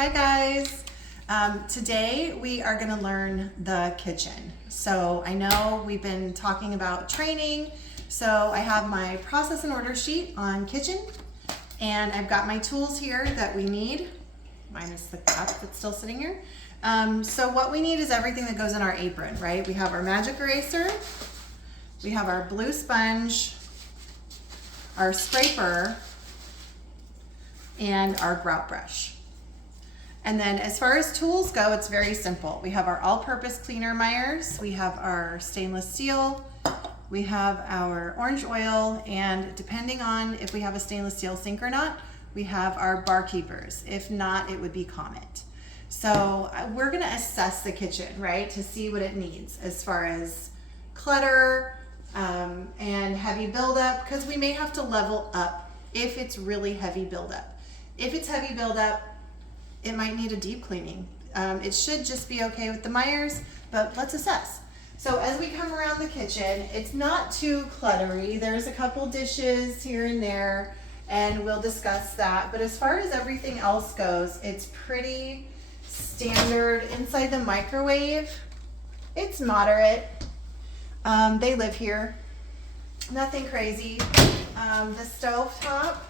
Hi guys. Today we are going to learn the kitchen. So I know we've been talking about training. So I have my process and order sheet on kitchen, and I've got my tools here that we need, minus the cup that's still sitting here. So what we need is everything that goes in our apron, right? We have our magic eraser, we have our blue sponge, our scraper, and our grout brush. And then as far as tools go, it's very simple. We have our all-purpose cleaner Meyers, we have our stainless steel, we have our orange oil, and depending on if we have a stainless steel sink or not, we have our bar keepers. If not, it would be Comet. So we're gonna assess the kitchen, right, to see what it needs as far as clutter and heavy buildup, because we may have to level up if it's really heavy buildup. If it's heavy buildup, it might need a deep cleaning. It should just be okay with the Meyers, but let's assess. So as we come around the kitchen, it's not too cluttery. There's a couple dishes here and there, and we'll discuss that. But as far as everything else goes, it's pretty standard. Inside the microwave, it's moderate. They live here. Nothing crazy. The stove top,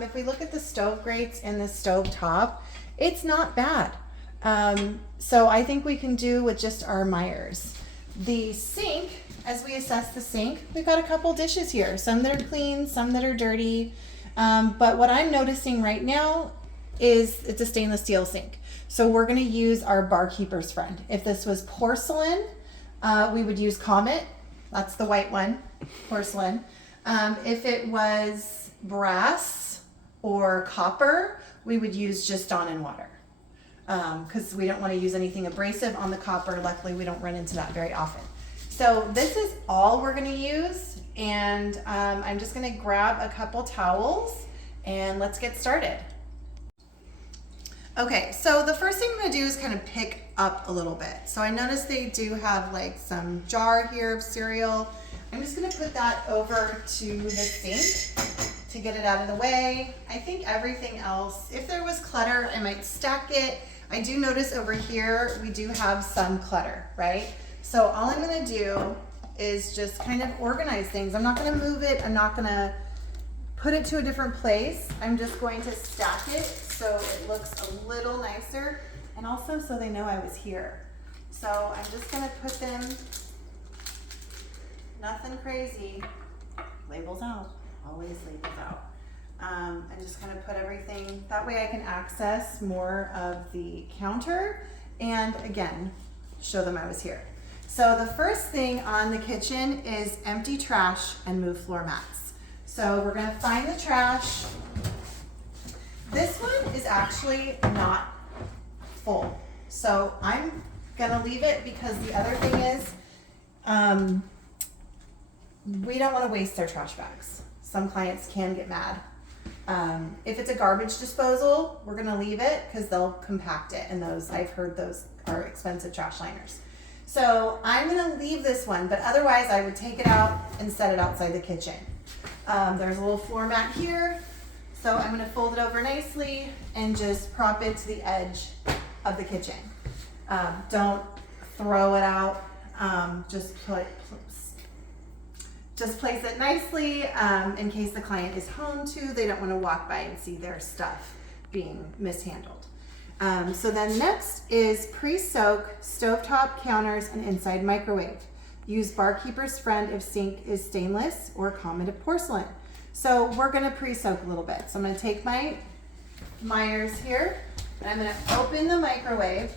if we look at the stove grates and the stove top, it's not bad. So I think we can do with just our Meyers. The sink, as we assess the sink, we've got a couple dishes here, some that are clean, some that are dirty. But what I'm noticing right now is it's a stainless steel sink. So we're gonna use our barkeeper's friend. If this was porcelain, we would use Comet. That's the white one, porcelain. If it was brass or copper, we would use just Dawn and water, because we don't want to use anything abrasive on the copper. Luckily, we don't run into that very often. So this is all we're going to use, and I'm just going to grab a couple towels and let's get started. Okay, so the first thing I'm going to do is kind of pick up a little bit. So I noticed they do have like some jar here of cereal. I'm just going to put that over to the sink to get it out of the way. I think everything else, if there was clutter, I might stack it. I do notice over here, we do have some clutter, right? So all I'm gonna do is just kind of organize things. I'm not gonna move it. I'm not gonna put it to a different place. I'm just going to stack it so it looks a little nicer, and also so they know I was here. So I'm just gonna put them, nothing crazy, labels out. Always labels out. And just kind of put everything, that way I can access more of the counter and again, show them I was here. So the first thing on the kitchen is empty trash and move floor mats. So we're gonna find the trash. This one is actually not full. So I'm gonna leave it because the other thing is, we don't wanna waste their trash bags. Some clients can get mad. If it's a garbage disposal, we're gonna leave it because they'll compact it, and those, I've heard those are expensive trash liners. So I'm gonna leave this one, but otherwise I would take it out and set it outside the kitchen. There's a little floor mat here, so I'm gonna fold it over nicely and just prop it to the edge of the kitchen. Don't throw it out, just place it nicely in case the client is home too. They don't want to walk by and see their stuff being mishandled. So then next is pre-soak stovetop counters and inside microwave. Use barkeeper's friend if sink is stainless or Comet if porcelain. So we're going to pre-soak a little bit. So I'm going to take my Meyers here and I'm going to open the microwave.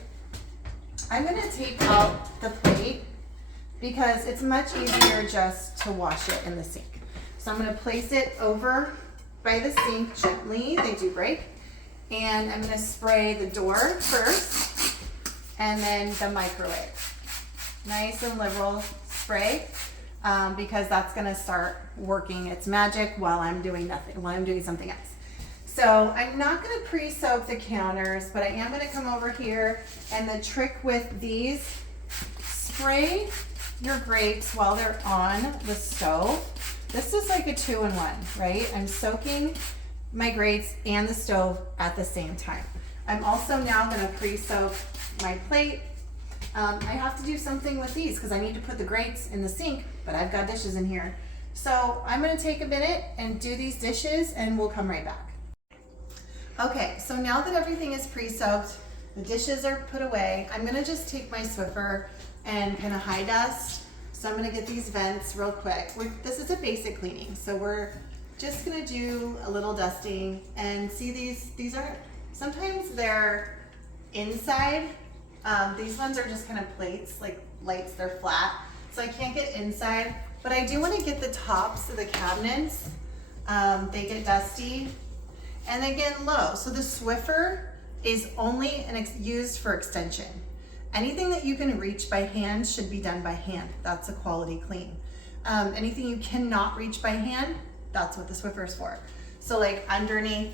I'm going to take out the plate because it's much easier just to wash it in the sink. So I'm gonna place it over by the sink gently, they do break, and I'm gonna spray the door first, and then the microwave. Nice and liberal spray, because that's gonna start working its magic while I'm doing nothing, while I'm doing something else. So I'm not gonna pre-soak the counters, but I am gonna come over here, and the trick with these, spray your grates while they're on the stove. This is like a 2-in-1, right? I'm soaking my grates and the stove at the same time. I'm also now gonna pre-soak my plate. I have to do something with these because I need to put the grates in the sink, but I've got dishes in here. So I'm gonna take a minute and do these dishes and we'll come right back. Okay, so now that everything is pre-soaked, the dishes are put away, I'm gonna just take my Swiffer and kind of high dust. So I'm gonna get these vents real quick. This is a basic cleaning, so we're just gonna do a little dusting and see these aren't, sometimes they're inside. These ones are just kind of plates, like lights, they're flat. So I can't get inside, but I do wanna get the tops of the cabinets. They get dusty and they get low. So the Swiffer is only used for extension. Anything that you can reach by hand should be done by hand. That's a quality clean. Anything you cannot reach by hand, that's what the Swiffer is for. So like underneath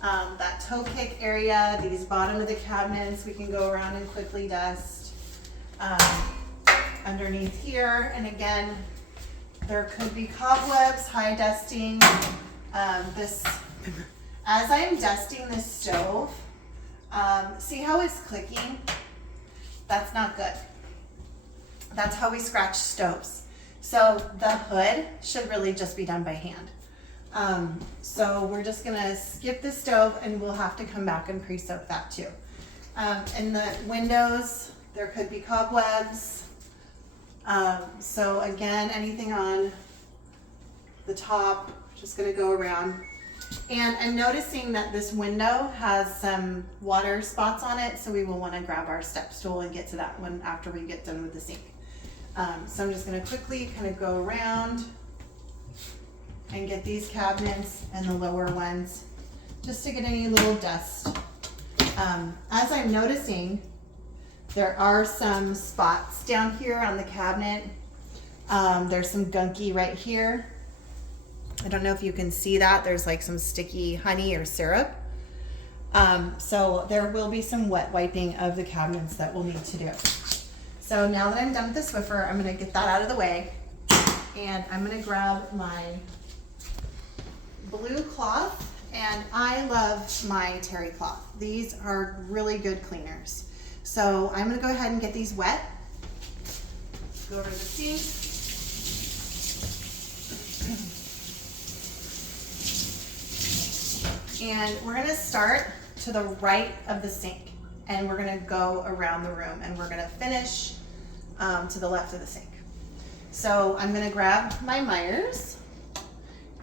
that toe kick area, these bottom of the cabinets, we can go around and quickly dust. Underneath here, and again, there could be cobwebs, high dusting. As I'm dusting this stove, see how it's clicking? That's not good. That's how we scratch stoves. So the hood should really just be done by hand. So we're just gonna skip the stove and we'll have to come back and pre-soak that too. In the windows, there could be cobwebs. So again, anything on the top, just gonna go around. And I'm noticing that this window has some water spots on it, so we will want to grab our step stool and get to that one after we get done with the sink. So I'm just going to quickly kind of go around and get these cabinets and the lower ones just to get any little dust. As I'm noticing, there are some spots down here on the cabinet. There's some gunky right here. I don't know if you can see that. There's like some sticky honey or syrup. So there will be some wet wiping of the cabinets that we'll need to do. So now that I'm done with the Swiffer, I'm gonna get that out of the way. And I'm gonna grab my blue cloth, and I love my terry cloth. These are really good cleaners. So I'm gonna go ahead and get these wet. Go over to the sink. And we're gonna start to the right of the sink and we're gonna go around the room and we're gonna finish to the left of the sink. So I'm gonna grab my Meyers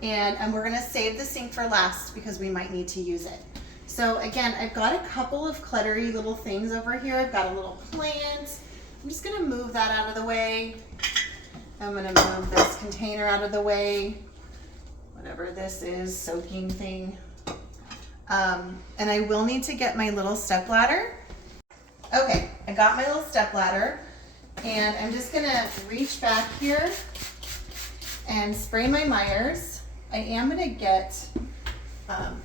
and we're gonna save the sink for last because we might need to use it. So again, I've got a couple of cluttery little things over here. I've got a little plant. I'm just gonna move that out of the way. I'm gonna move this container out of the way. Whatever this is, soaking thing. And I will need to get my little step ladder. Okay, I got my little step ladder and I'm just gonna reach back here and spray my Meyers. I am gonna get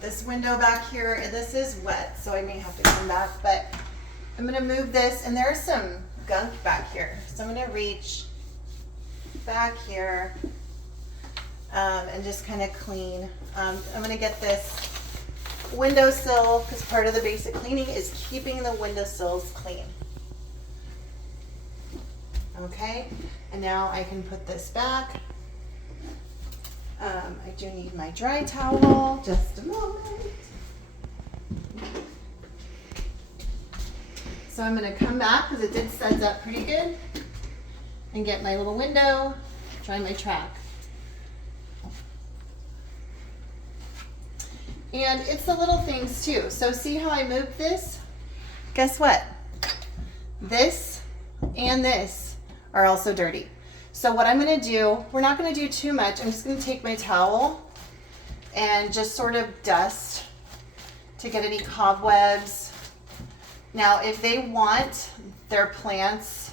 this window back here. This is wet, so I may have to come back, but I'm gonna move this and there's some gunk back here. So I'm gonna reach back here and just kind of clean. I'm gonna get this windowsill because part of the basic cleaning is keeping the windowsills clean. Okay, and now I can put this back. I do need my dry towel, just a moment. So I'm gonna come back because it did suds up pretty good and get my little window, dry my track. And it's the little things too. So see how I moved this? Guess what? This and this are also dirty. So what I'm gonna do, we're not gonna do too much. I'm just gonna take my towel and just sort of dust to get any cobwebs. Now, if they want their plants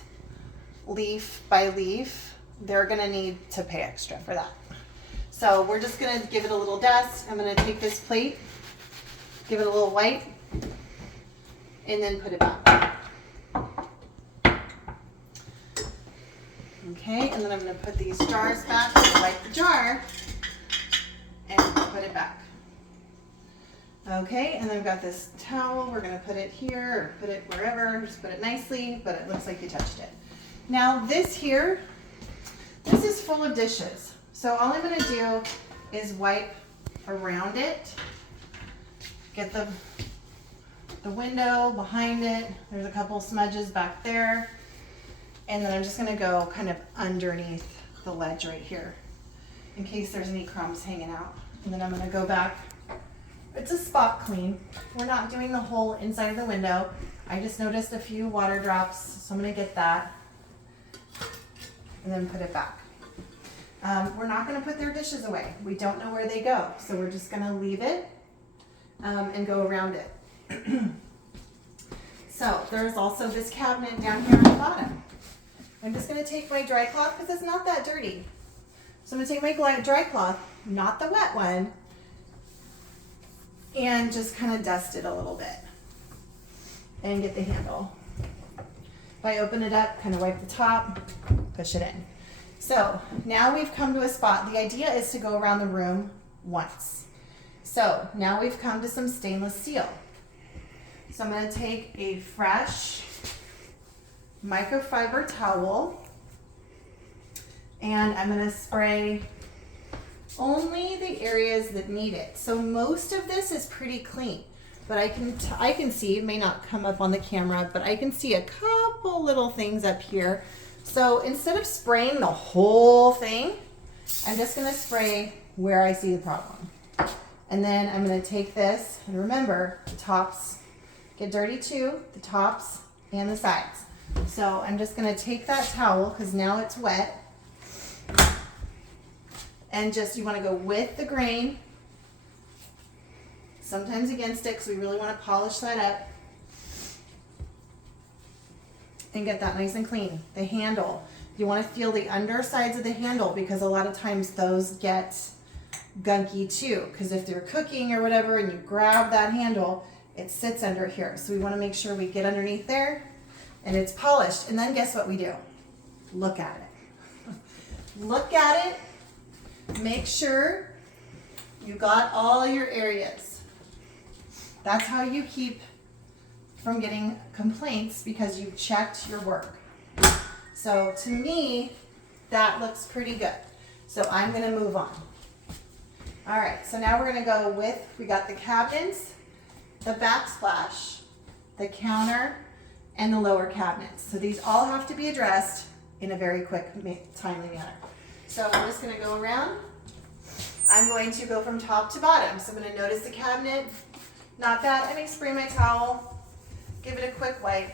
leaf by leaf, they're gonna need to pay extra for that. So we're just gonna give it a little dust. I'm gonna take this plate, give it a little wipe, and then put it back. Okay, and then I'm gonna put these jars back, wipe the jar, and put it back. Okay, and then I've got this towel. We're gonna put it here or put it wherever, just put it nicely, but it looks like you touched it. Now this here, this is full of dishes. So all I'm gonna do is wipe around it, get the window behind it. There's a couple smudges back there. And then I'm just gonna go kind of underneath the ledge right here in case there's any crumbs hanging out. And then I'm gonna go back. It's a spot clean. We're not doing the whole inside of the window. I just noticed a few water drops, so I'm gonna get that and then put it back. We're not gonna put their dishes away. We don't know where they go, so we're just gonna leave it and go around it. So there's also this cabinet down here on the bottom. I'm just gonna take my dry cloth because it's not that dirty. So I'm gonna take my dry cloth, not the wet one, and just kind of dust it a little bit and get the handle. If I open it up, kind of wipe the top, push it in. So now we've come to a spot. The idea is to go around the room once. So now we've come to some stainless steel. So I'm going to take a fresh microfiber towel and I'm going to spray only the areas that need it. So most of this is pretty clean, but I can see, it may not come up on the camera, but I can see a couple little things up here. So instead of spraying the whole thing, I'm just gonna spray where I see the problem. And then I'm gonna take this, and remember, the tops get dirty too, the tops and the sides. So I'm just gonna take that towel, because now it's wet, and just, you want to go with the grain, sometimes against it, because we really want to polish that up and get that nice and clean. The handle, you want to feel the undersides of the handle, because a lot of times those get gunky too, because if they're cooking or whatever and you grab that handle, it sits under here. So we want to make sure we get underneath there and it's polished. And then guess what we do? Look at it. Look at it. Make sure you got all your areas. That's how you keep from getting complaints, because you checked your work. So to me, that looks pretty good. So I'm gonna move on. All right, so now we're gonna go with, we got the cabinets, the backsplash, the counter, and the lower cabinets. So these all have to be addressed in a very quick, timely manner. So I'm just gonna go around. I'm going to go from top to bottom. So I'm gonna notice the cabinet, not bad. I may spray my towel, give it a quick wipe.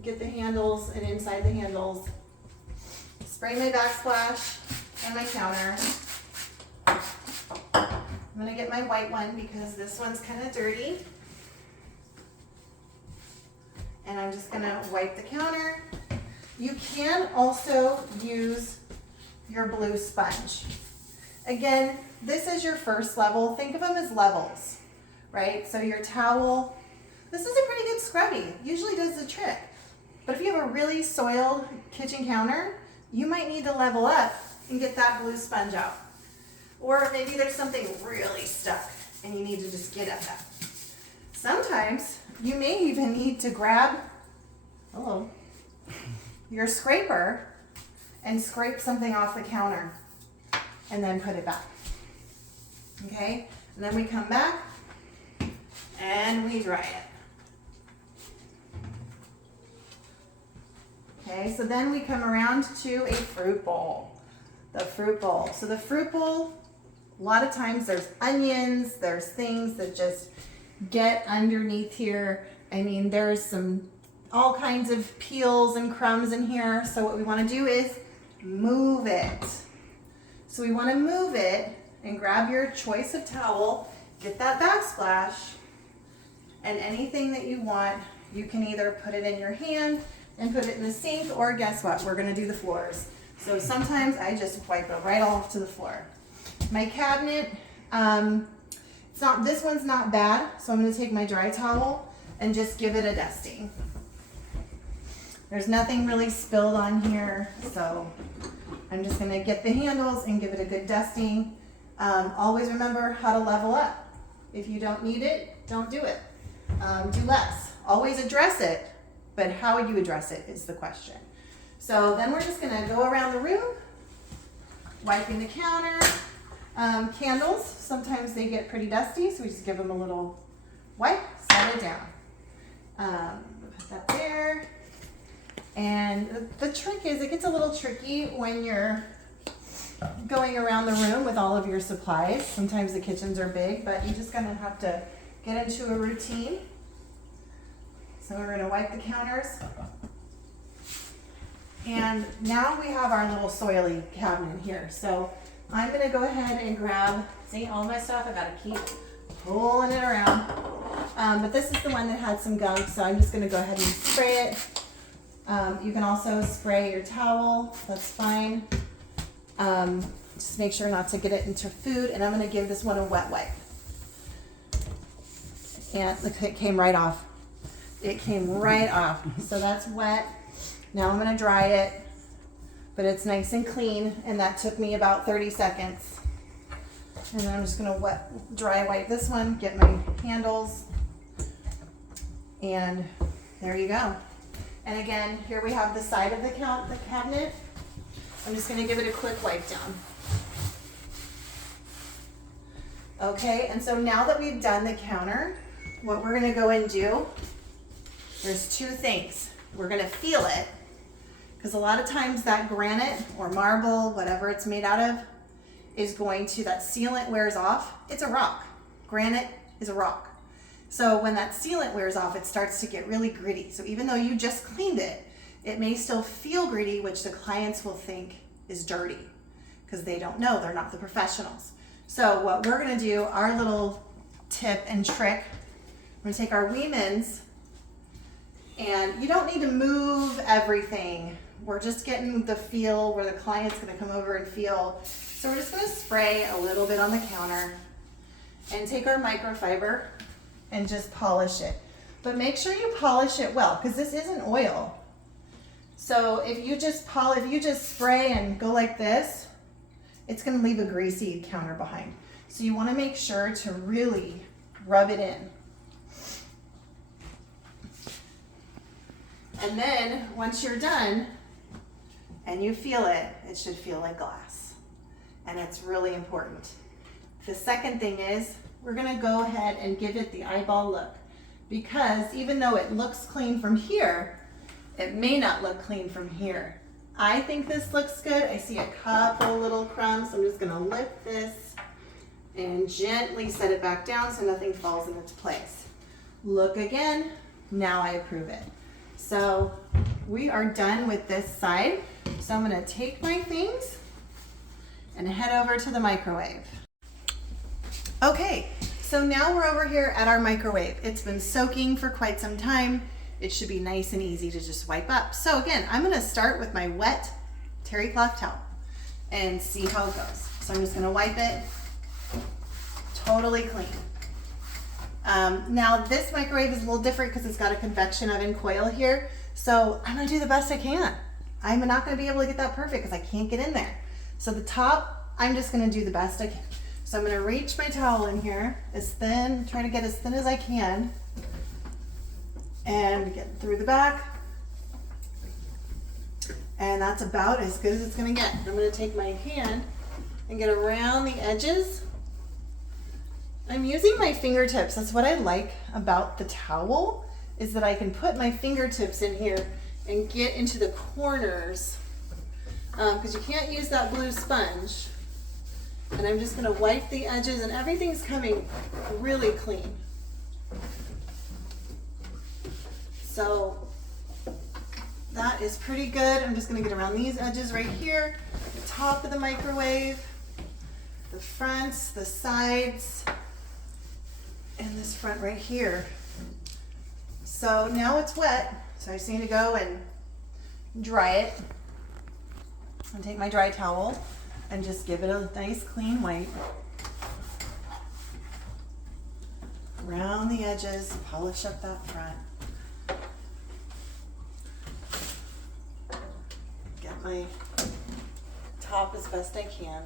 Get the handles and inside the handles. Spray my backsplash and my counter. I'm gonna get my white one because this one's kind of dirty. And I'm just gonna wipe the counter. You can also use your blue sponge. Again, this is your first level. Think of them as levels, right? So your towel, this is a pretty good scrubby. Usually does the trick. But if you have a really soiled kitchen counter, you might need to level up and get that blue sponge out. Or maybe there's something really stuck and you need to just get at that. Sometimes you may even need to grab, your scraper and scrape something off the counter and then put it back. Okay, and then we come back and we dry it. Okay, so then we come around to a fruit bowl. The fruit bowl. So the fruit bowl, a lot of times there's onions, there's things that just get underneath here. I mean, there's all kinds of peels and crumbs in here. So what we want to do is move it. So we want to move it and grab your choice of towel, get that backsplash, and anything that you want, you can either put it in your hand and put it in the sink, or guess what? We're going to do the floors. So sometimes I just wipe it right off to the floor. My cabinet, this one's not bad, so I'm going to take my dry towel and just give it a dusting. There's nothing really spilled on here, so I'm just gonna get the handles and give it a good dusting. Always remember how to level up. If you don't need it, don't do it. Do less. Always address it, but how you address it is the question. So then we're just gonna go around the room, wiping the counter. Candles, sometimes they get pretty dusty, so we just give them a little wipe, set it down. Put that there. And the trick is, it gets a little tricky when you're going around the room with all of your supplies. Sometimes the kitchens are big, but you just gonna have to get into a routine. So we're gonna wipe the counters. And now we have our little soily cabinet here. So I'm gonna go ahead and grab, see all my stuff, I gotta keep pulling it around. But this is the one that had some gunk, so I'm just gonna go ahead and spray it. You can also spray your towel, that's fine. Just make sure not to get it into food, and I'm gonna give this one a wet wipe. And look, it came right off. It came right off, so that's wet. Now I'm gonna dry it, but it's nice and clean, and that took me about 30 seconds. And then I'm just gonna dry wipe this one, get my handles, and there you go. And again, here we have the side of the cabinet. I'm just gonna give it a quick wipe down. Okay, and so now that we've done the counter, what we're gonna go and do, there's two things. We're gonna feel it, because a lot of times that granite or marble, whatever it's made out of, is going to, that sealant wears off. It's a rock. Granite is a rock. So when that sealant wears off, it starts to get really gritty. So even though you just cleaned it, it may still feel gritty, which the clients will think is dirty because they don't know, they're not the professionals. So what we're gonna do, our little tip and trick, we're gonna take our Wemans, and you don't need to move everything. We're just getting the feel where the client's gonna come over and feel. So we're just gonna spray a little bit on the counter and take our microfiber and just polish it. But make sure you polish it well, because this isn't oil. So if you just spray and go like this, it's gonna leave a greasy counter behind. So you wanna make sure to really rub it in. And then once you're done and you feel it, it should feel like glass. And it's really important. The second thing is, we're gonna go ahead and give it the eyeball look, because even though it looks clean from here, it may not look clean from here. I think this looks good. I see a couple little crumbs. I'm just gonna lift this and gently set it back down so nothing falls in its place. Look again, now I approve it. So we are done with this side. So I'm gonna take my things and head over to the microwave. Okay, so now we're over here at our microwave. It's been soaking for quite some time. It should be nice and easy to just wipe up. So again, I'm gonna start with my wet terry cloth towel and see how it goes. So I'm just gonna wipe it totally clean. Now this microwave is a little different because it's got a convection oven coil here. So I'm gonna do the best I can. I'm not gonna be able to get that perfect because I can't get in there. So the top, I'm just gonna do the best I can. So I'm gonna reach my towel in here as thin, trying to get as thin as I can, and get through the back. And that's about as good as it's gonna get. I'm gonna take my hand and get around the edges. I'm using my fingertips. That's what I like about the towel, is that I can put my fingertips in here and get into the corners, because you can't use that blue sponge. And I'm just gonna wipe the edges, and everything's coming really clean. So that is pretty good. I'm just gonna get around these edges right here, the top of the microwave, the fronts, the sides, and this front right here. So now it's wet, so I just need to go and dry it. And take my dry towel and just give it a nice clean wipe. Around the edges, polish up that front. Get my top as best I can.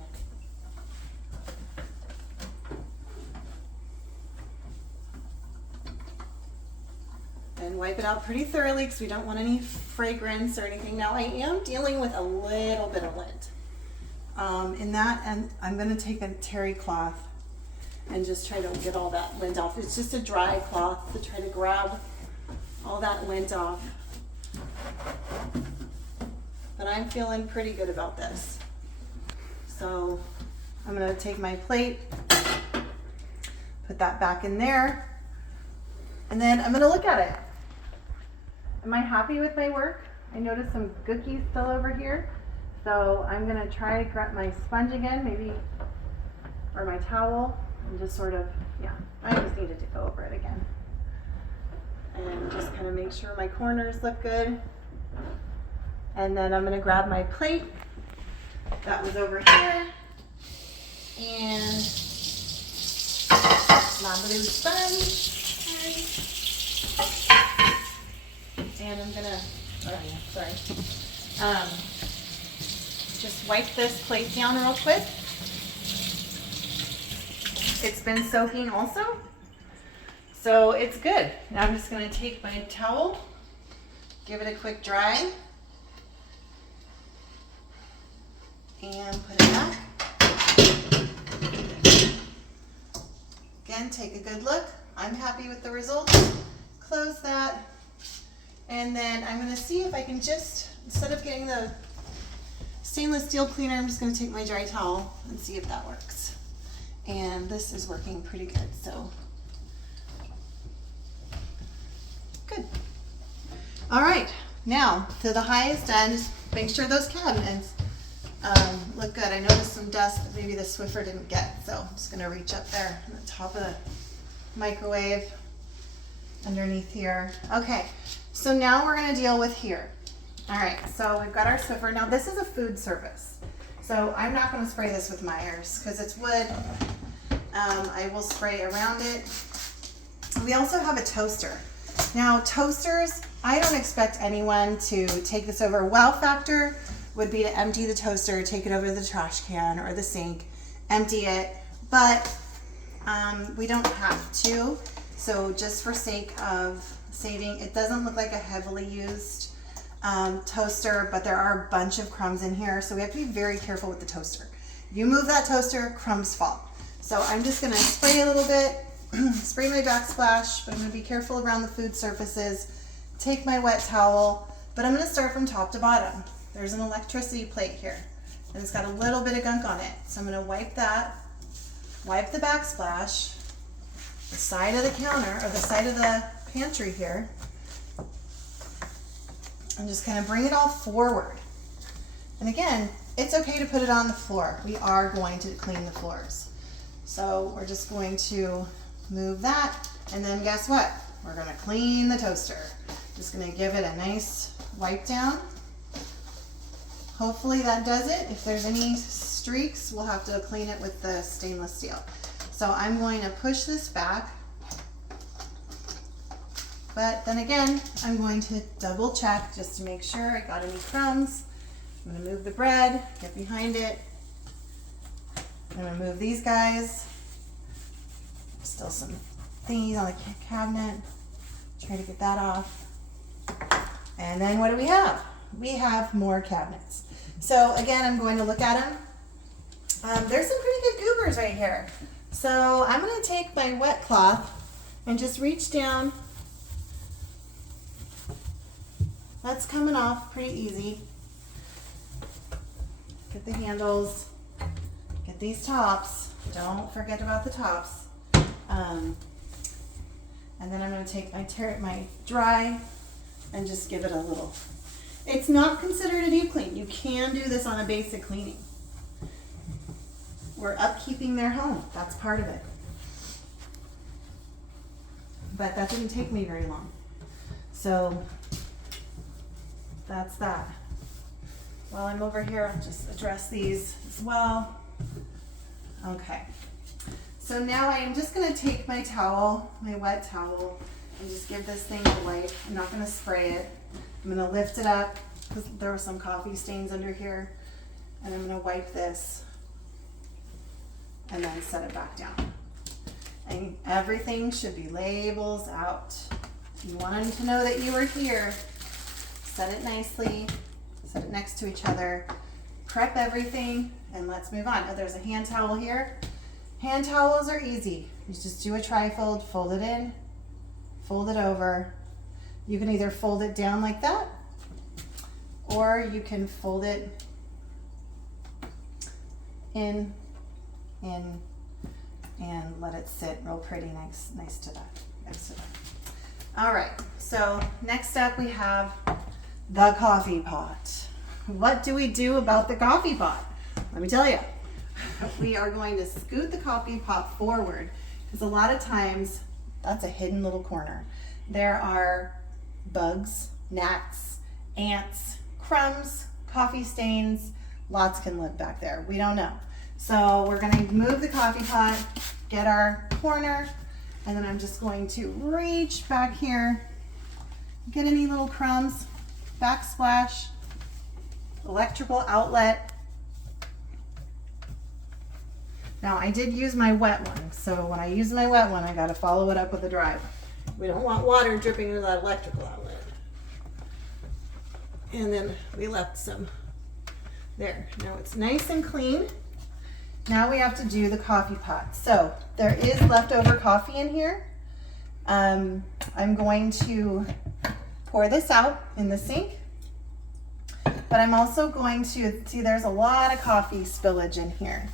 And wipe it out pretty thoroughly because we don't want any fragrance or anything. Now I am dealing with a little bit of lint. In that, and I'm going to take a terry cloth and just try to get all that lint off. It's just a dry cloth to try to grab all that lint off. But I'm feeling pretty good about this. So I'm going to take my plate, put that back in there, and then I'm going to look at it. Am I happy with my work? I noticed some gookies still over here. So I'm gonna try to grab my sponge again, maybe, or my towel, and just sort of, yeah, I just needed to go over it again. And just kind of make sure my corners look good. And then I'm gonna grab my plate that was over here, and my blue sponge. And I'm gonna, just wipe this plate down real quick. It's been soaking also, so it's good. Now I'm just gonna take my towel, give it a quick dry, and put it back. Again, take a good look. I'm happy with the results. Close that. And then I'm going to see if I can just, instead of getting the stainless steel cleaner, I'm just going to take my dry towel and see if that works. And this is working pretty good, so good. All right, now to the highest end, make sure those cabinets look good. I noticed some dust that maybe the Swiffer didn't get, so I'm just going to reach up there on the top of the microwave underneath here. Okay. So now we're going to deal with here. All right, so we've got our Swiffer. Now this is a food service. So I'm not going to spray this with Meyers because it's wood. I will spray around it. We also have a toaster. Now toasters, I don't expect anyone to take this over. Wow factor would be to empty the toaster, take it over to the trash can or the sink, empty it, but we don't have to. So just for sake of saving, it doesn't look like a heavily used toaster, but there are a bunch of crumbs in here, so we have to be very careful with the toaster. If you move that toaster, crumbs fall. So I'm just going to spray a little bit, spray my backsplash, but I'm going to be careful around the food surfaces. Take my wet towel, but I'm going to start from top to bottom. There's an electricity plate here, and it's got a little bit of gunk on it. So I'm going to wipe that, wipe the backsplash, the side of the counter, or the side of the pantry here, and just kind of bring it all forward. And again, it's okay to put it on the floor. We are going to clean the floors. So we're just going to move that, and then guess what? We're going to clean the toaster. Just going to give it a nice wipe down. Hopefully that does it. If there's any streaks, we'll have to clean it with the stainless steel. So I'm going to push this back. But then again, I'm going to double check just to make sure I got any crumbs. I'm going to move the bread, get behind it. I'm going to move these guys. Still some thingies on the cabinet. Try to get that off. And then what do we have? We have more cabinets. So again, I'm going to look at them. There's some pretty good goobers right here. So I'm going to take my wet cloth and just reach down. That's coming off pretty easy. Get the handles, get these tops. Don't forget about the tops. And then I'm going to take my dry and just give it a little. It's not considered a deep clean. You can do this on a basic cleaning. We're upkeeping their home. That's part of it. But that didn't take me very long. So that's that. While I'm over here, I'll just address these as well. Okay. So now I am just going to take my towel, my wet towel, and just give this thing a wipe. I'm not going to spray it. I'm going to lift it up because there were some coffee stains under here. And I'm gonna wipe this and then set it back down. And everything should be labels out. You want them to know that you are here. Set it nicely, set it next to each other, prep everything, and let's move on. Oh, there's a hand towel here. Hand towels are easy. You just do a trifold, fold it in, fold it over. You can either fold it down like that, or you can fold it in, and let it sit real pretty next to that. All right, so next up we have the coffee pot. What do we do about the coffee pot? Let me tell you. We are going to scoot the coffee pot forward because a lot of times that's a hidden little corner. There are bugs, gnats, ants, crumbs, coffee stains. Lots can live back there. We don't know. So we're going to move the coffee pot, get our corner, and then I'm just going to reach back here, get any little crumbs, backsplash, electrical outlet. Now I did use my wet one, so when I use my wet one, I got to follow it up with a dry one. We don't want water dripping into that electrical outlet. And then we left some there. Now it's nice and clean. Now we have to do the coffee pot. So there is leftover coffee in here. I'm going to pour this out in the sink, but I'm also going to, see there's a lot of coffee spillage in here.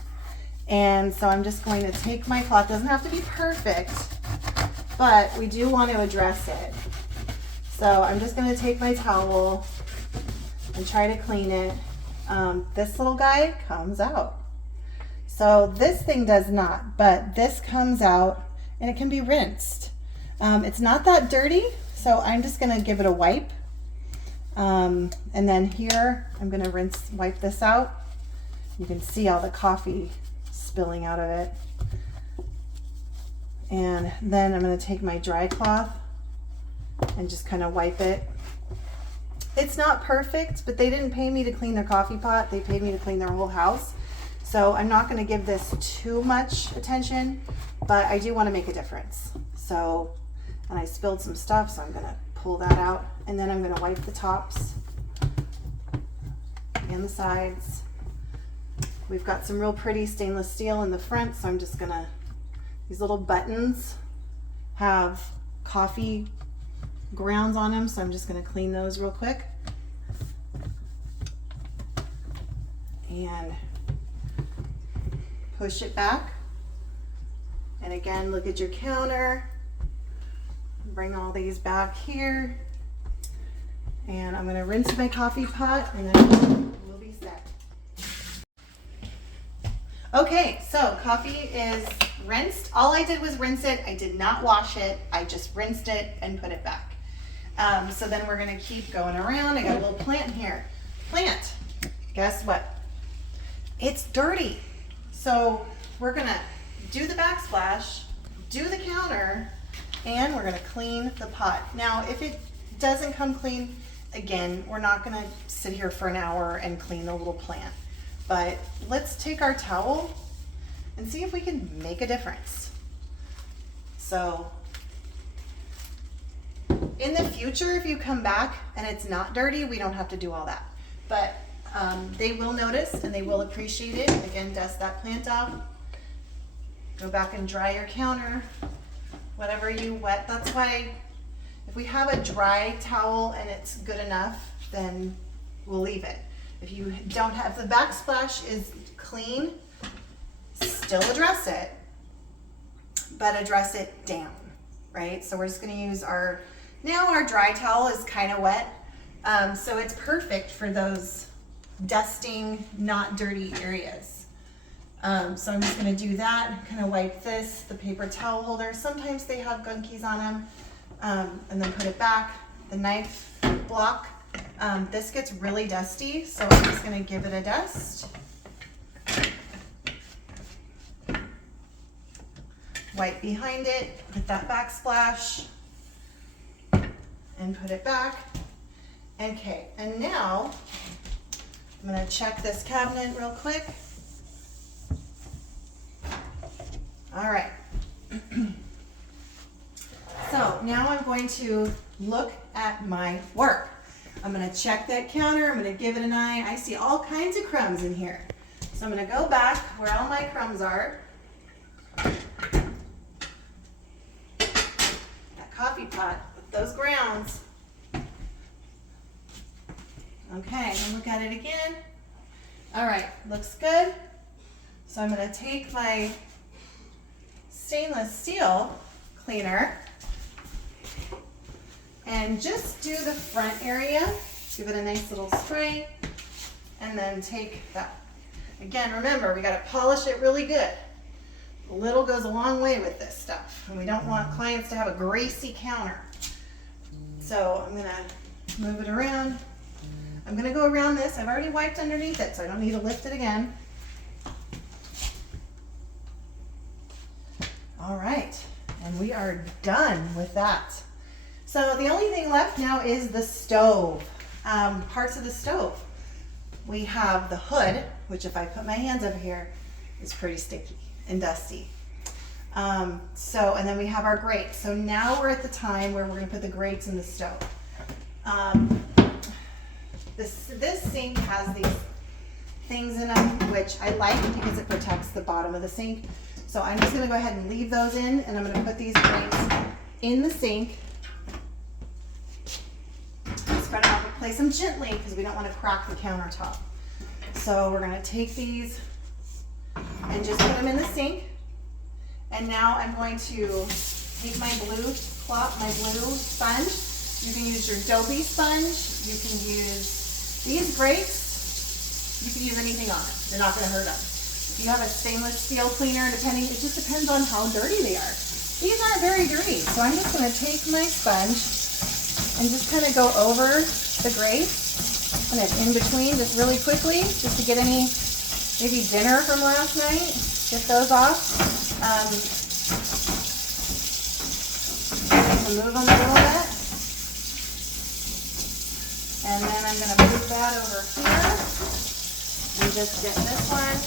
And so I'm just going to take my cloth, doesn't have to be perfect, but we do want to address it. So I'm just going to take my towel and try to clean it. This little guy comes out. So this thing does not, but this comes out and it can be rinsed. It's not that dirty, so I'm just gonna give it a wipe. And then here, I'm gonna wipe this out. You can see all the coffee spilling out of it. And then I'm gonna take my dry cloth and just kind of wipe it. It's not perfect, but they didn't pay me to clean their coffee pot. They paid me to clean their whole house. So I'm not going to give this too much attention, but I do want to make a difference. So, and I spilled some stuff, so I'm going to pull that out. And then I'm going to wipe the tops and the sides. We've got some real pretty stainless steel in the front, so I'm just going to, these little buttons have coffee grounds on them, so I'm just going to clean those real quick. And push it back. And again, look at your counter. Bring all these back here. And I'm going to rinse my coffee pot and then we'll be set. Okay, so coffee is rinsed. All I did was rinse it. I did not wash it. I just rinsed it and put it back. So then we're going to keep going around. I got a little plant here. Plant. Guess what? It's dirty. So we're gonna do the backsplash, do the counter, and we're gonna clean the pot. Now, if it doesn't come clean, again, we're not gonna sit here for an hour and clean the little plant. But let's take our towel and see if we can make a difference. So in the future, if you come back and it's not dirty, we don't have to do all that. But they will notice and they will appreciate it. Again, dust that plant off. Go back and dry your counter. Whatever you wet, that's why if we have a dry towel and it's good enough, then we'll leave it. If you don't have, the backsplash is clean, still address it, but address it down, right? So we're just gonna use now our dry towel is kind of wet. So it's perfect for those dusting, not dirty areas. So I'm just going to do that, kind of wipe the paper towel holder. Sometimes they have gunkies on them, and then put it back. The knife block, this gets really dusty, so I'm just going to give it a dust. Wipe behind it, put that backsplash, and put it back. Okay, and now I'm gonna check this cabinet real quick. All right. So now I'm going to look at my work. I'm gonna check that counter, I'm gonna give it an eye. I see all kinds of crumbs in here. So I'm gonna go back where all my crumbs are. That coffee pot with those grounds. Okay, and look at it again. All right, looks good. So I'm gonna take my stainless steel cleaner and just do the front area. Give it a nice little spray and then take that. Again, remember, we gotta polish it really good. A little goes a long way with this stuff, and we don't want clients to have a greasy counter. So I'm gonna move it around. I'm gonna go around this. I've already wiped underneath it, so I don't need to lift it again. All right, and we are done with that. So the only thing left now is the stove, parts of the stove. We have the hood, which if I put my hands over here, is pretty sticky and dusty. And then we have our grates. So now we're at the time where we're gonna put the grates in the stove. This sink has these things in them, which I like because it protects the bottom of the sink. So I'm just gonna go ahead and leave those in, and I'm gonna put these grates in the sink. Spread them out, but place them gently because we don't want to crack the countertop. So we're gonna take these and just put them in the sink. And now I'm going to take my blue sponge. You can use your Dobie sponge. You can use these grates. You can use anything on it. They're not gonna hurt them. If you have a stainless steel cleaner, it just depends on how dirty they are. These aren't very dirty, so I'm just gonna take my sponge and just kind of go over the grates and in between just really quickly, just to get any maybe dinner from last night, get those off. Move them a little bit. And then I'm going to move that over here and just get this one.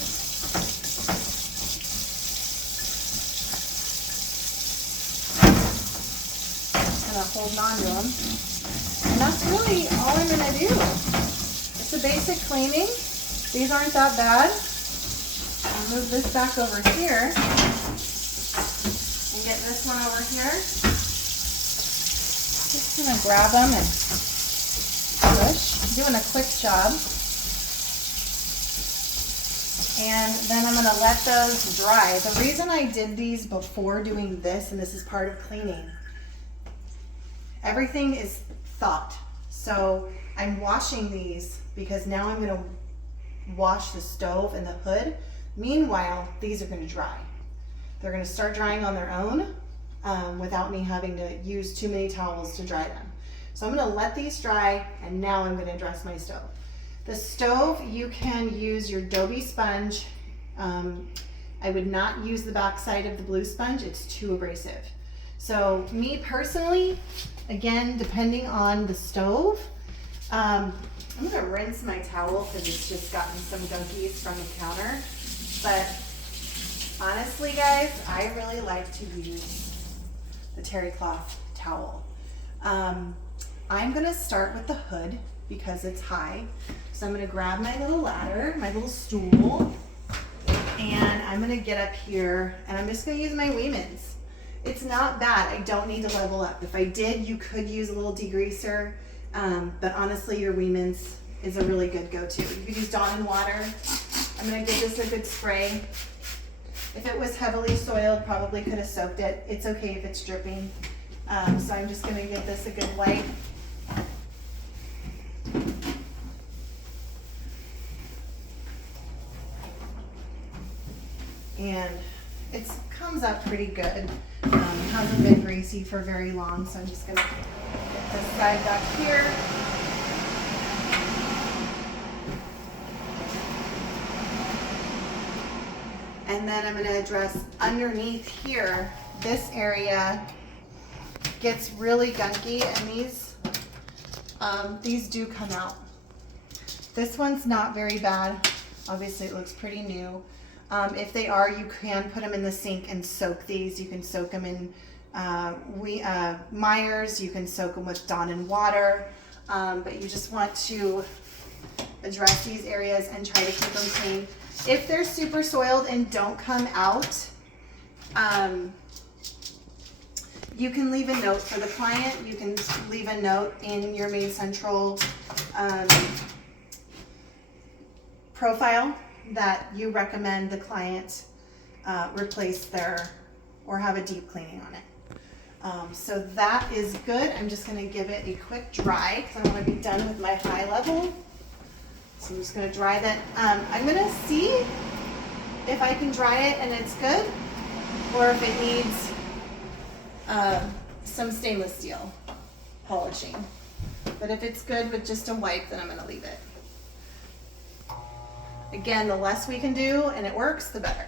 Kind of holding on to them. And that's really all I'm going to do. It's a basic cleaning. These aren't that bad. I'll move this back over here and get this one over here. Just going to grab them and push. I'm doing a quick job. And then I'm going to let those dry. The reason I did these before doing this, and this is part of cleaning, everything is thawed. So I'm washing these because now I'm going to wash the stove and the hood. Meanwhile, these are going to dry. They're going to start drying on their own without me having to use too many towels to dry them. So I'm going to let these dry, and now I'm going to address my stove. The stove, you can use your Dobie sponge. I would not use the back side of the blue sponge. It's too abrasive. So me personally, again, depending on the stove, I'm going to rinse my towel because it's just gotten some gunkies from the counter. But honestly, guys, I really like to use the terry cloth towel. I'm going to start with the hood because it's high. So I'm going to grab my little ladder, my little stool, and I'm going to get up here, and I'm just going to use my Wehmans. It's not bad. I don't need to level up. If I did, you could use a little degreaser, but honestly, your Wehmans is a really good go-to. You could use Dawn and water. I'm going to give this a good spray. If it was heavily soiled, probably could have soaked it. It's okay if it's dripping. So I'm just going to give this a good wipe. And it comes up pretty good. It hasn't been greasy for very long, so I'm just going to get this side back here. And then I'm going to address underneath here. This area gets really gunky, and these do come out. This one's not very bad. Obviously it looks pretty new. If they are, you can put them in the sink and soak these. You can soak them in Meyer's. You can soak them with Dawn and water. But you just want to address these areas and try to keep them clean. If they're super soiled and don't come out, you can leave a note for the client. You can leave a note in your Made Central profile that you recommend the client replace their, or have a deep cleaning on it. So that is good. I'm just gonna give it a quick dry because I wanna be done with my high level. So I'm just gonna dry that. I'm gonna see if I can dry it and it's good, or if it needs some stainless steel polishing. But if it's good with just a wipe, then I'm gonna leave it. Again, the less we can do and it works, the better.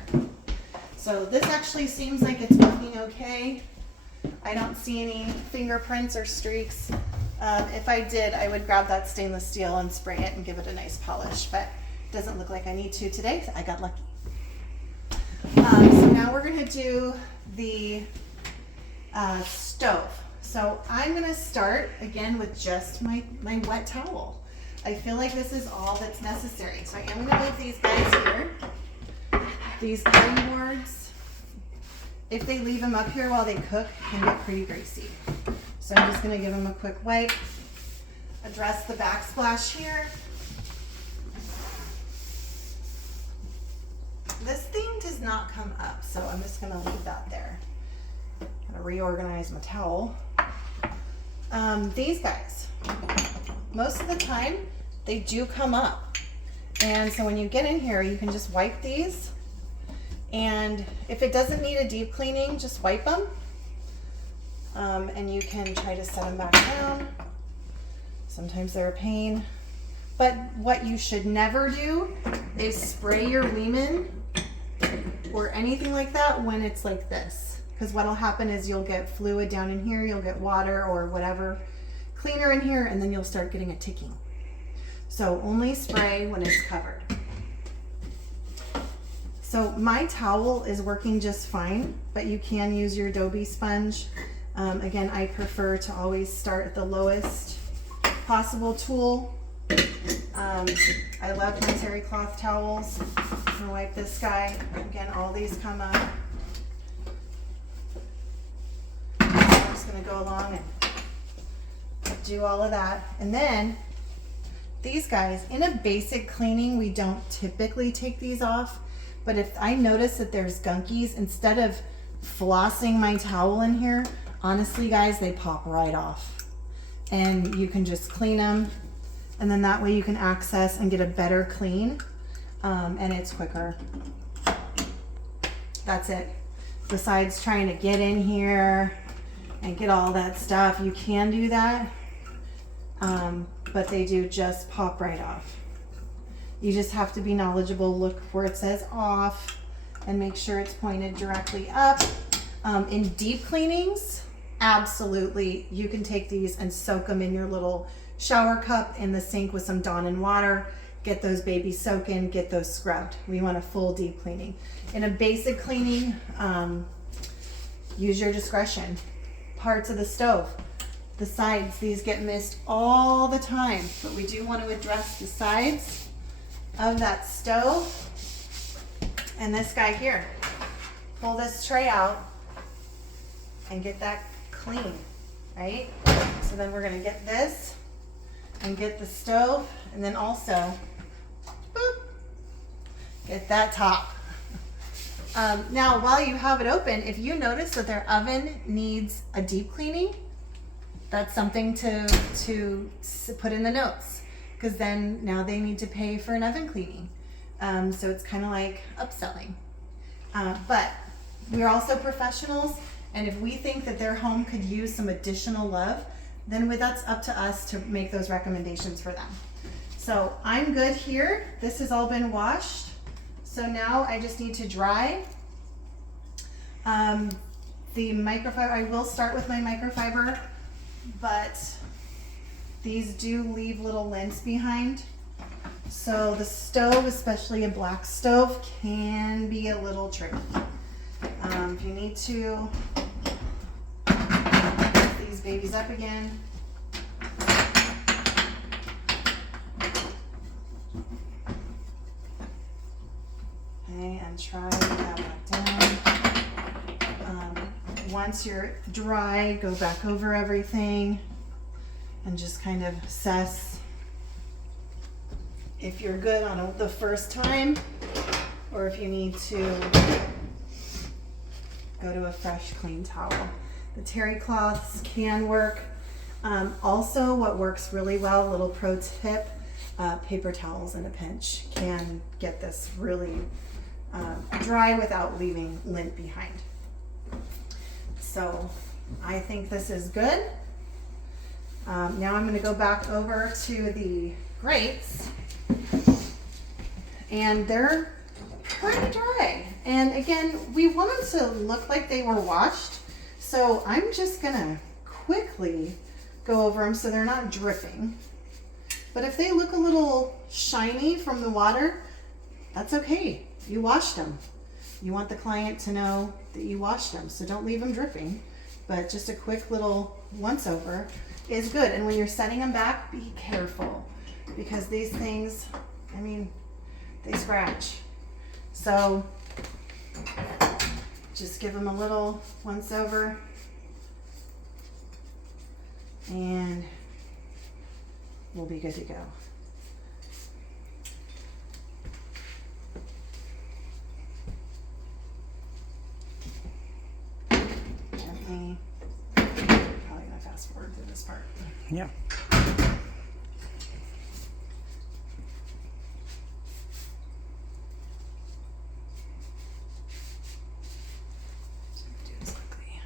So this actually seems like it's working okay. I don't see any fingerprints or streaks. If I did, I would grab that stainless steel and spray it and give it a nice polish, but it doesn't look like I need to today. I got lucky. So now we're gonna do the stove. So I'm gonna start again with just my wet towel. I feel like this is all that's necessary. So I am gonna leave these guys here. These cutting boards, if they leave them up here while they cook, can get pretty greasy. So I'm just gonna give them a quick wipe, address the backsplash here. This thing does not come up, so I'm just gonna leave that there. Gonna reorganize my towel. These guys, most of the time, they do come up. And so when you get in here, you can just wipe these. And if it doesn't need a deep cleaning, just wipe them. And you can try to set them back down. Sometimes they're a pain. But what you should never do is spray your Lehman or anything like that when it's like this. Because what'll happen is you'll get fluid down in here, you'll get water or whatever cleaner in here, and then you'll start getting a ticking. So only spray when it's covered. So my towel is working just fine, but you can use your Adobe sponge. Again, I prefer to always start at the lowest possible tool. I love my terry cloth towels. I'm gonna wipe this guy. Again, all these come up. So I'm just gonna go along and do all of that. And then these guys, in a basic cleaning, we don't typically take these off. But if I notice that there's gunkies, instead of flossing my towel in here, honestly guys, they pop right off. And you can just clean them. And then that way you can access and get a better clean. And it's quicker. That's it. Besides trying to get in here and get all that stuff, you can do that. But they do just pop right off. You just have to be knowledgeable, look where it says off and make sure it's pointed directly up. In deep cleanings, absolutely, you can take these and soak them in your little shower cup in the sink with some Dawn and water, get those babies soaking, get those scrubbed. We want a full deep cleaning. In a basic cleaning, use your discretion. Parts of the stove, the sides, these get missed all the time, but we do want to address the sides of that stove. And this guy here, pull this tray out and get that clean, right? So then we're gonna get this and get the stove, and then also, boop, get that top. Now, while you have it open, if you notice that their oven needs a deep cleaning, that's something to put in the notes, because then now they need to pay for an oven cleaning. So it's kind of like upselling. But we're also professionals, and if we think that their home could use some additional love, then that's up to us to make those recommendations for them. So I'm good here. This has all been washed. So now I just need to dry. The microfiber, I will start with my microfiber, but these do leave little lint behind. So the stove, especially a black stove, can be a little tricky. If you need to lift these babies up again. Okay, and try that back down. Once you're dry, go back over everything and just kind of assess if you're good on the first time or if you need to go to a fresh, clean towel. The terry cloths can work. Also, what works really well, little pro tip, paper towels in a pinch can get this really dry without leaving lint behind. So I think this is good. Now I'm going to go back over to the grates, and they're pretty dry. And again, we want them to look like they were washed. So I'm just going to quickly go over them so they're not dripping. But if they look a little shiny from the water, that's okay. You washed them. You want the client to know that you washed them, so don't leave them dripping. But just a quick little once over is good. And when you're setting them back, be careful, because these things, I mean, they scratch. So just give them a little once over and we'll be good to go. Gently. Probably gonna fast forward through this part. Yeah. Do this quickly.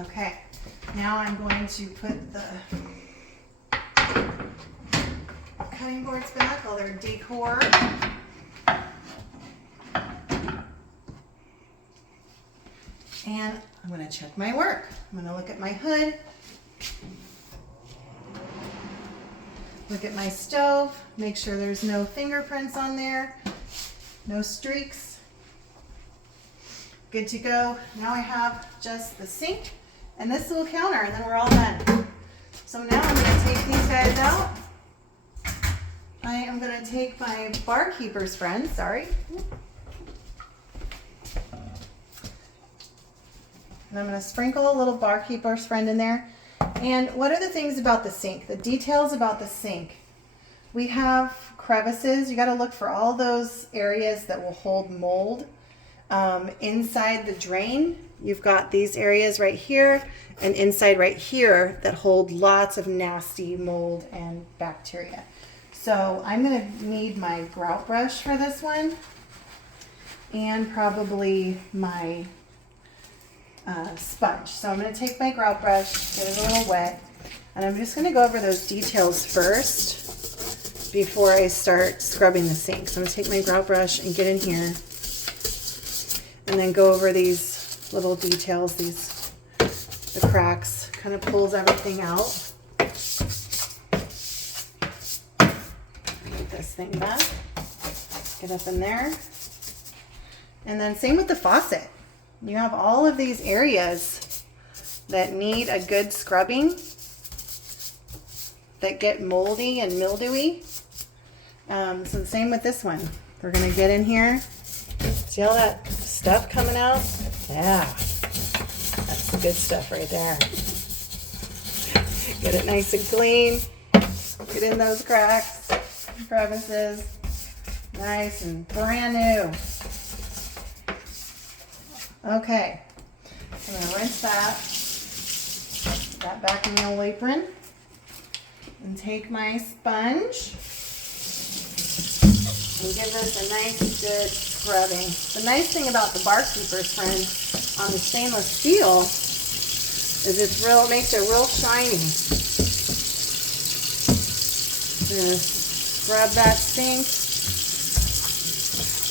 Okay, now I'm going to put the cutting boards back, all their decor. And I'm going to check my work. I'm going to look at my hood, look at my stove, make sure there's no fingerprints on there, no streaks. Good to go. Now I have just the sink and this little counter, and then we're all done. So now I'm going to take these guys out. I am going to take my barkeeper's friend, and I'm going to sprinkle a little barkeeper's friend in there. And what are the things about the sink? The details about the sink. We have crevices. You got to look for all those areas that will hold mold. Inside the drain, you've got these areas right here and inside right here that hold lots of nasty mold and bacteria. So I'm going to need my grout brush for this one, and probably my sponge. So I'm going to take my grout brush, get it a little wet, and I'm just going to go over those details first before I start scrubbing the sink. So I'm going to take my grout brush and get in here and then go over these little details, the cracks, kind of pulls everything out. Get this thing back, get up in there. And then same with the faucet. You have all of these areas that need a good scrubbing, that get moldy and mildewy. So the same with this one. We're gonna get in here. See all that stuff coming out? Yeah, that's the good stuff right there. Get it nice and clean. Get in those cracks, crevices, nice and brand new. Okay, I'm going to rinse that back in the old apron, and take my sponge and give this a nice good scrubbing. The nice thing about the barkeeper's friend on the stainless steel is it makes it real shiny. I'm going to scrub that sink.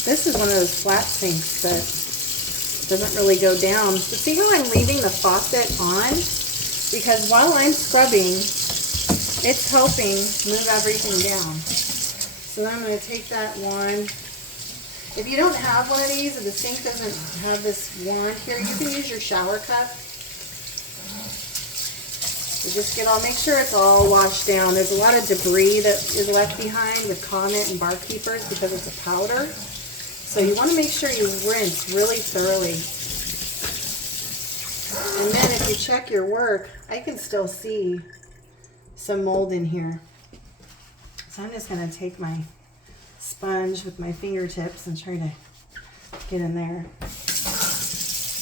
This is one of those flat sinks that doesn't really go down. But see how I'm leaving the faucet on? Because while I'm scrubbing, it's helping move everything down. So then I'm going to take that wand. If you don't have one of these, or the sink doesn't have this wand here, you can use your shower cup. You just make sure it's all washed down. There's a lot of debris that is left behind with Comet and Barkeepers because it's a powder. So you want to make sure you rinse really thoroughly. And then if you check your work, I can still see some mold in here. So I'm just going to take my sponge with my fingertips and try to get in there.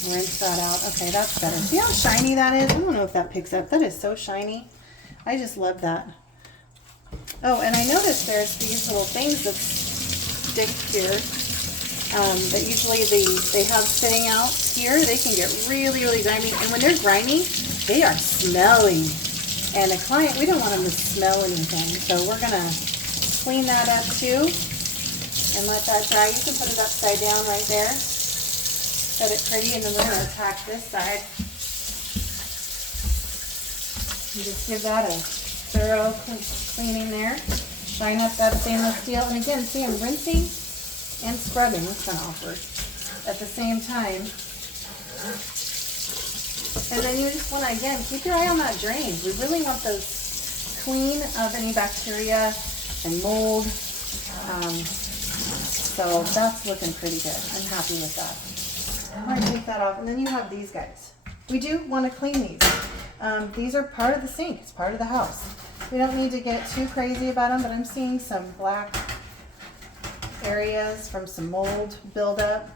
Rinse that out. Okay, that's better. See how shiny that is? I don't know if that picks up. That is so shiny. I just love that. Oh, and I noticed there's these little things that stick here that usually they have sitting out here. They can get really, really grimy. And when they're grimy, they are smelly. And the client, we don't want them to smell anything. So we're going to clean that up too and let that dry. You can put it upside down right there. Set it pretty, and then we're going to attack this side. And just give that a thorough cleaning there. Shine up that stainless steel. And again, see, I'm rinsing and scrubbing. That's kind of awkward. At the same time. And then you just want to, again, keep your eye on that drain. We really want those clean of any bacteria and mold. So that's looking pretty good. I'm happy with that. I'm going to take that off. And then you have these guys. We do want to clean these. These are part of the sink. It's part of the house. We don't need to get too crazy about them, but I'm seeing some black areas from some mold buildup.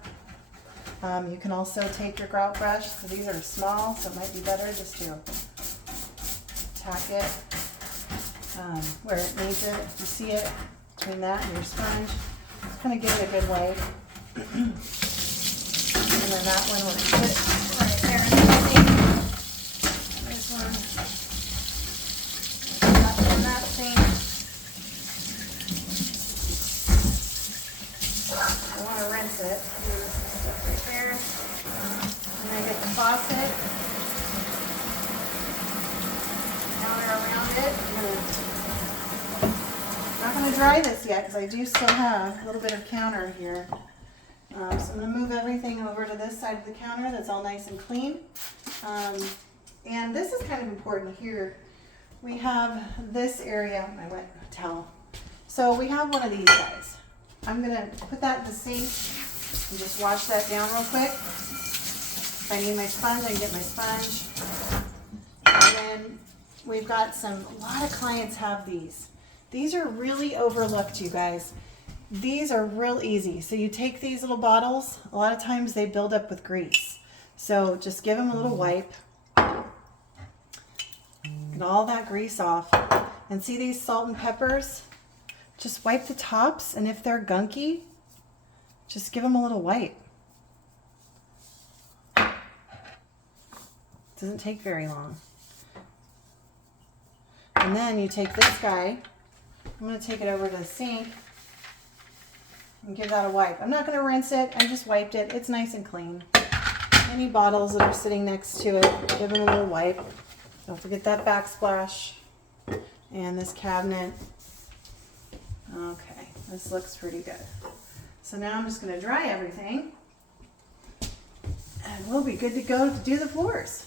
You can also take your grout brush. So these are small, so it might be better just to tack it where it needs it. You see it between that and your sponge. Just kind of give it a good wipe. And then that one will sit right there in the sink. This one. That in that sink. I want to rinse it. Right there. And I get the faucet. Counter around it. I'm not going to dry this yet because I do still have a little bit of counter here. So I'm going to move everything over to this side of the counter that's all nice and clean. And this is kind of important here. We have this area, my wet towel. So we have one of these guys. I'm going to put that in the sink and just wash that down real quick. If I need my sponge, I can get my sponge. And then we've got a lot of clients have these. These are really overlooked, you guys. These are real easy. So you take these little bottles, a lot of times they build up with grease. So just give them a little wipe. Get all that grease off. And see these salt and peppers? Just wipe the tops, and if they're gunky, just give them a little wipe. Doesn't take very long. And then you take this guy. I'm going to take it over to the sink and give that a wipe. I'm not going to rinse it. I just wiped it. It's nice and clean. Any bottles that are sitting next to it, give them a little wipe. Don't forget that backsplash. And this cabinet. Okay, this looks pretty good. So now I'm just going to dry everything. And we'll be good to go to do the floors.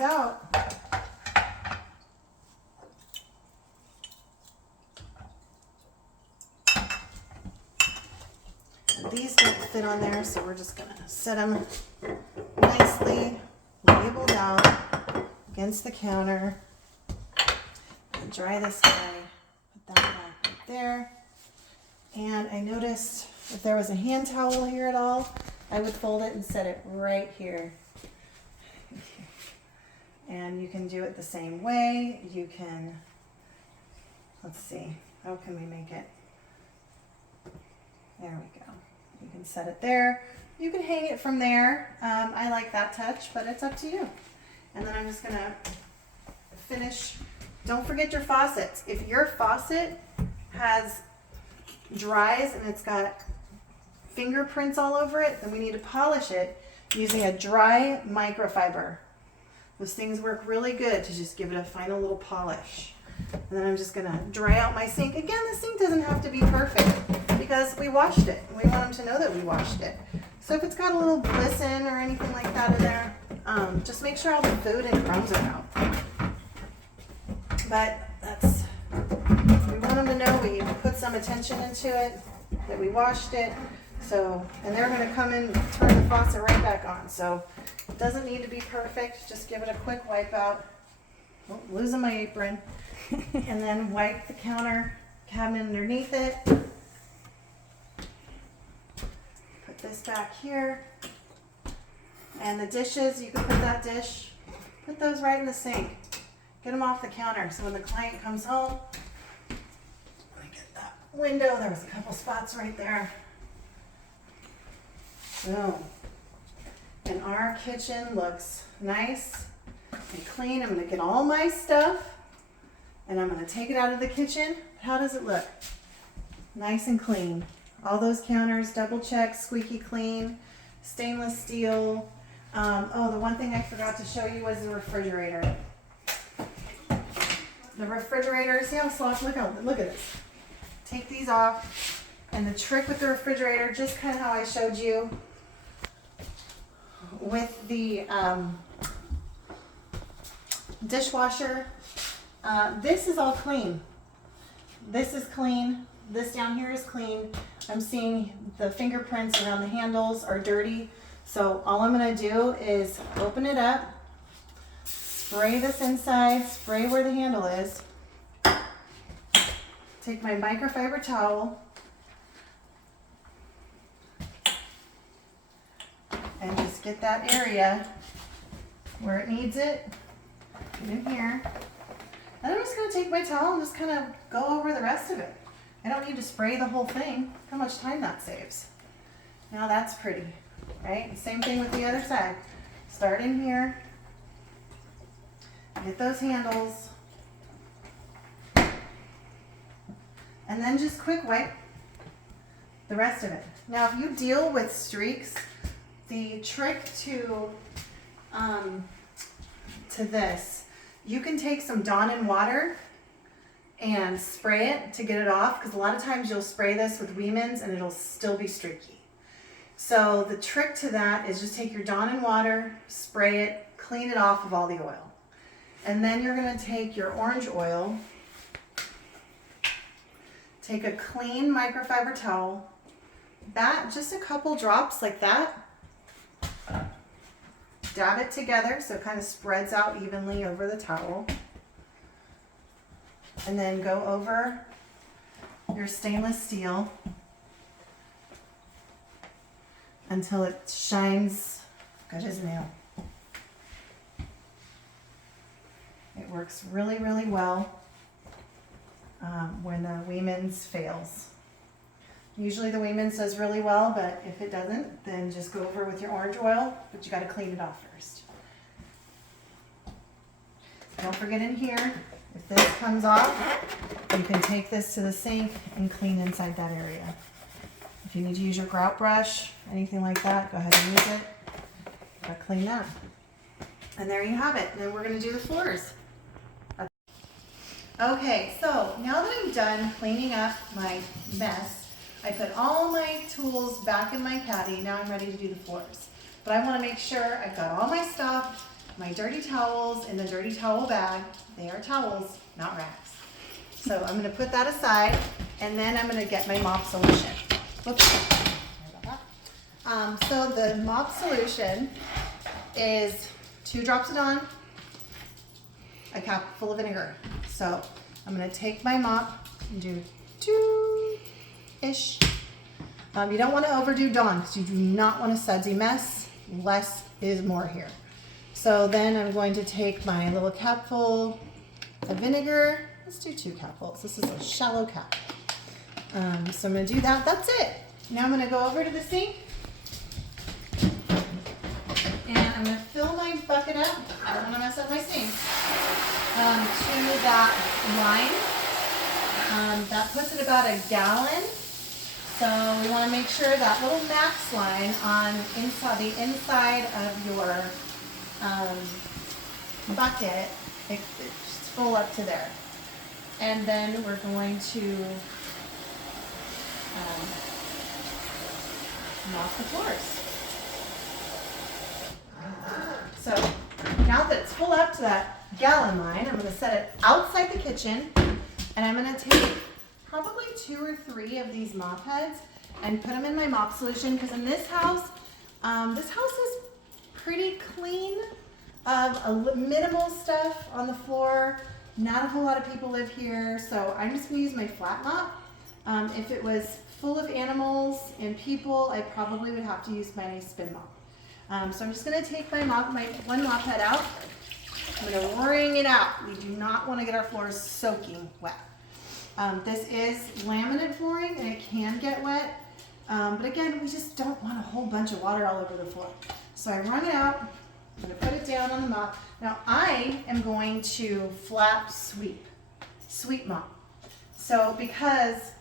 Out. And these don't fit on there, so we're just going to set them nicely labeled out against the counter. And dry this guy. Put that back right there. And I noticed if there was a hand towel here at all, I would fold it and set it right here. And you can do it the same way. You can, let's see, how can we make it? There we go. You can set it there. You can hang it from there. I like that touch, but it's up to you. And then I'm just gonna finish. Don't forget your faucets. If your faucet has dries and it's got fingerprints all over it, then we need to polish it using a dry microfiber. Those things work really good to just give it a final little polish. And then I'm just gonna dry out my sink. Again, the sink doesn't have to be perfect because we washed it. We want them to know that we washed it. So if it's got a little glisten or anything like that in there, just make sure all the food and crumbs are out. But we want them to know we put some attention into it, that we washed it. So, and they're gonna come in and turn the faucet right back on. So it doesn't need to be perfect. Just give it a quick wipe out. Oh, losing my apron. And then wipe the counter cabinet underneath it. Put this back here. And the dishes, you can put that dish, put those right in the sink. Get them off the counter so when the client comes home, let me get that window. There was a couple spots right there. Boom. And our kitchen looks nice and clean. I'm gonna get all my stuff and I'm gonna take it out of the kitchen. How does it look? Nice and clean. All those counters, double checked, squeaky clean, stainless steel. Oh, the one thing I forgot to show you was the refrigerator. The refrigerator, see how slow, look at this. Take these off. And the trick with the refrigerator, just kind of how I showed you with the dishwasher, this is all clean. This is clean. This down here is clean. I'm seeing the fingerprints around the handles are dirty. So all I'm gonna do is open it up, spray this inside, spray where the handle is, take my microfiber towel, and just get that area where it needs it, in here. And I'm just gonna take my towel and just kind of go over the rest of it. I don't need to spray the whole thing. Look how much time that saves. Now that's pretty, right? Same thing with the other side. Start in here, get those handles, and then just quick wipe the rest of it. Now if you deal with streaks, the trick to this, you can take some Dawn and water and spray it to get it off, because a lot of times you'll spray this with Weeman's and it'll still be streaky. So the trick to that is just take your Dawn and water, spray it, clean it off of all the oil. And then you're gonna take your orange oil, take a clean microfiber towel, just a couple drops like that, dab it together so it kind of spreads out evenly over the towel. And then go over your stainless steel until it shines good as new. It works really, really well when the Weeman's fails. Usually the Weeman's does really well, but if it doesn't, then just go over with your orange oil, but you gotta clean it off first. Don't forget in here, if this comes off, you can take this to the sink and clean inside that area. If you need to use your grout brush, anything like that, go ahead and use it. Gotta clean that. And there you have it. Then we're gonna do the floors. Okay, so now that I'm done cleaning up my mess, I put all my tools back in my caddy. Now I'm ready to do the floors. But I wanna make sure I've got all my stuff, my dirty towels in the dirty towel bag. They are towels, not rags. So I'm gonna put that aside, and then I'm gonna get my mop solution. Whoops, sorry about that. So the mop solution is 2 drops of Dawn, a cup full of vinegar. So I'm gonna take my mop and do 2-ish. You don't wanna overdo Dawn because you do not want a sudsy mess. Less is more here. So then I'm going to take my little capful of vinegar. Let's do 2 capfuls. This is a shallow cap. So I'm gonna do that. That's it. Now I'm gonna go over to the sink I'm gonna fill my bucket up, I don't wanna mess up my sink, to that line. That puts it about a gallon. So we wanna make sure that little max line on the inside of your bucket, it's full up to there. And then we're going to mop the floors. So now that it's full up to that gallon line, I'm going to set it outside the kitchen, and I'm going to take probably 2 or 3 of these mop heads and put them in my mop solution, because in this house is pretty clean. Minimal stuff on the floor. Not a whole lot of people live here, so I'm just going to use my flat mop. If it was full of animals and people, I probably would have to use my spin mop. So I'm just going to take my one mop head out. I'm going to wring it out. We do not want to get our floors soaking wet. This is laminate flooring and it can get wet. But again, we just don't want a whole bunch of water all over the floor. So I wrung it out. I'm going to put it down on the mop. Now I am going to flat sweep mop. So because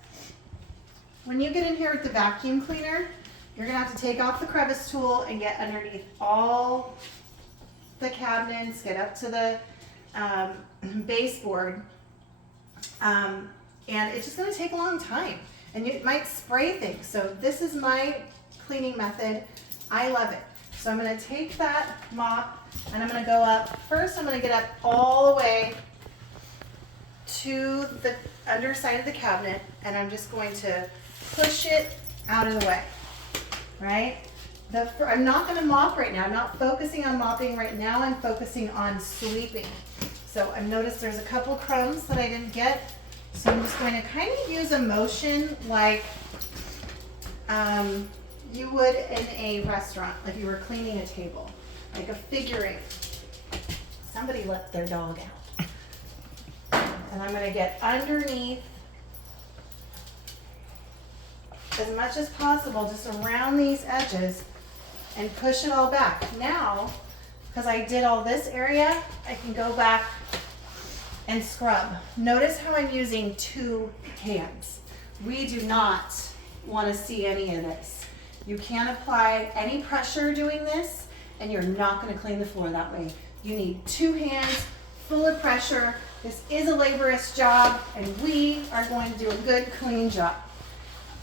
when you get in here with the vacuum cleaner, you're going to have to take off the crevice tool and get underneath all the cabinets, get up to the baseboard. And it's just going to take a long time. And it might spray things. So this is my cleaning method. I love it. So I'm going to take that mop and I'm going to go up. First, I'm going to get up all the way to the underside of the cabinet, and I'm just going to push it out of the way, right? I'm not going to mop right now. I'm not focusing on mopping right now. I'm focusing on sweeping. So I've noticed there's a couple crumbs that I didn't get. So I'm just going to kind of use a motion like you would in a restaurant, like you were cleaning a table, like a figure eight. Somebody let their dog out. And I'm going to get underneath as much as possible, just around these edges, and push it all back. Now, because I did all this area, I can go back and scrub. Notice how I'm using 2 hands. We do not want to see any of this. You can't apply any pressure doing this, and you're not going to clean the floor that way. You need 2 hands full of pressure. This is a laborious job, and we are going to do a good, clean job.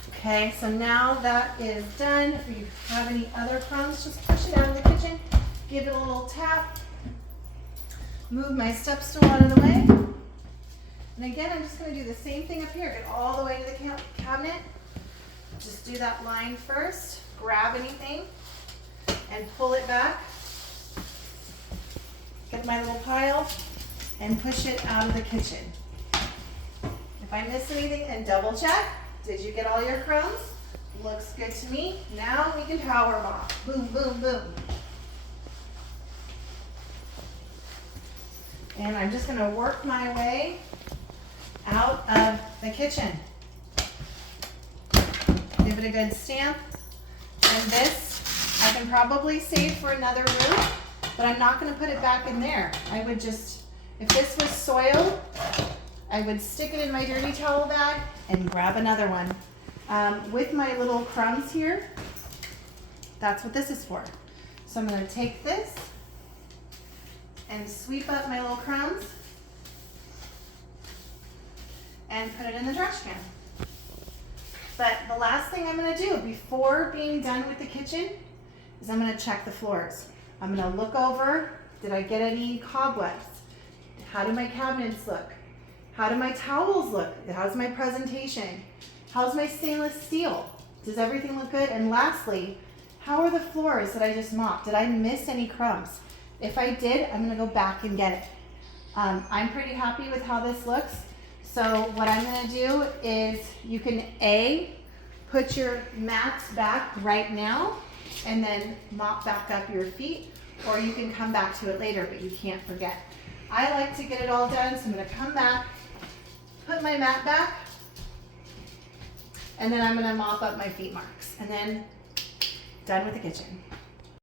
Okay, so now that is done. If you have any other crumbs, just push it out of the kitchen, give it a little tap, move my step stool out of the way. And again, I'm just going to do the same thing up here. Get all the way to the cabinet. Just do that line first. Grab anything and pull it back. Get my little pile and push it out of the kitchen. If I miss anything, and double check. Did you get all your crumbs? Looks good to me. Now we can power mop. Boom, boom, boom. And I'm just going to work my way out of the kitchen. Give it a good stamp. And this, I can probably save for another room, but I'm not going to put it back in there. I would just, if this was soiled, I would stick it in my dirty towel bag and grab another one. With my little crumbs here, that's what this is for. So I'm going to take this and sweep up my little crumbs and put it in the trash can. But the last thing I'm going to do before being done with the kitchen is I'm going to check the floors. I'm going to look over, did I get any cobwebs? How do my cabinets look? How do my towels look? How's my presentation? How's my stainless steel? Does everything look good? And lastly, how are the floors that I just mopped? Did I miss any crumbs? If I did, I'm going to go back and get it. I'm pretty happy with how this looks. So what I'm going to do is you can put your mats back right now and then mop back up your feet, or you can come back to it later, but you can't forget. I like to get it all done, so I'm going to come back, put my mat back, and then I'm going to mop up my feet marks, and then done with the kitchen.